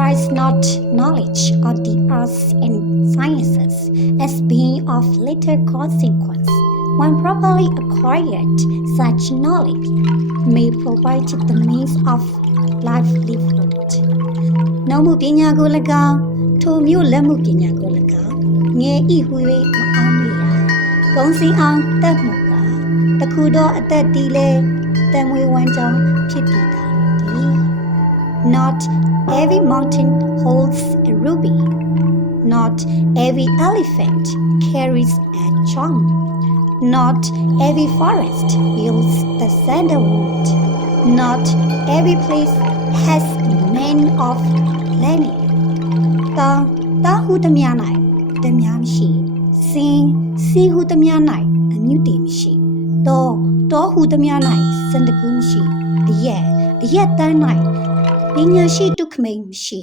prize not knowledge of the arts and sciences as being of little consequence. When properly acquired, such knowledge may provide the means of livelihood. နောက်မှုပညာကို၎င်းထိုမျိုးလက်မှုပညာကို၎င်းငယ်ဤဟူ၍မအောင်မရဂုံစင်အောင်တတ်မှုကတခုသောအသက်တည်လဲတံမွေဝမ်းကြောင်းဖြစ်တည်တာသည် Not every mountain holds a ruby. Not every elephant carries a charm. Not every forest yields the sandalwood. Not every place has a man of learning. တောင်းဟုသမျှ၌တမျှမရှိစင်ဟုသမျှ၌အမြုတည်မရှိတောဟုသမျှ၌စန္ဒကူမရှိအရက်တန်း၌ပညာရှိတုခမိန်မရှိ